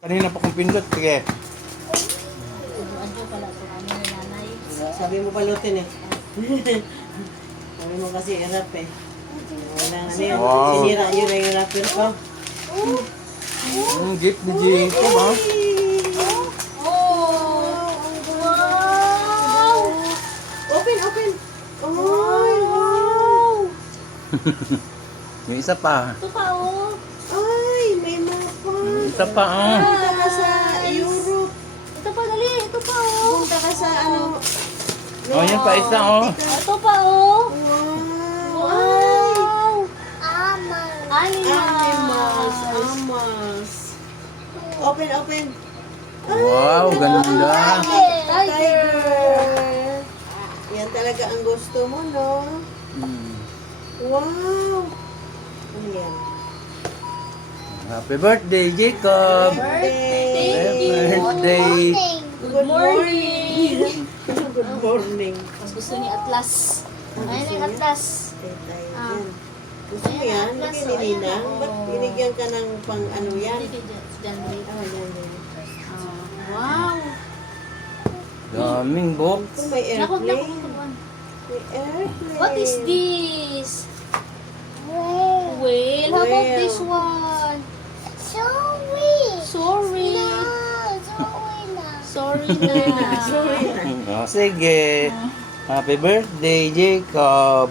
Kanina pa kong pindot. Sige. Ano pala ito? Ano ni nanay? Sabi mo palutin eh. Sabi mo kasi irap eh. Wala nga ano yun. Wow. Sinira yun na yung rapper ko. Gift ni Jacob, ha? Oh! Wow! Open, open. Ay, wow. Yung isa pa. Ito pa oh! Ay, may mapa. Isa pa, oh. Punta ka sa Europe. Ito pa dali! Ito pa oh! Punta ka sa ano. Oh, yan pa isa, oh. Ito pa oh! Wow. Wow! Animals. Animals. Open, open. Wow, ganda. Tiger. Yan talaga ang gusto mo, no? Wow. Ano yan? Happy birthday, Jacob. Birthday. Happy birthday. Good morning. Good morning. Mas gusto ni Atlas. Ayun yung Atlas. Tayo Ah. yan. Gusto mo yan? Lagyan ni Nina. Ba't binigyan ka ng pang ano yan? Diyan, wait. Ah, yan, yan. Wow! Daming box. Kung may Naku, airplane. naku. May airplane. What is this? Whale. How about this one? Sorry. Sorry na. Sorry na. Oh, sige. Happy birthday, Jacob.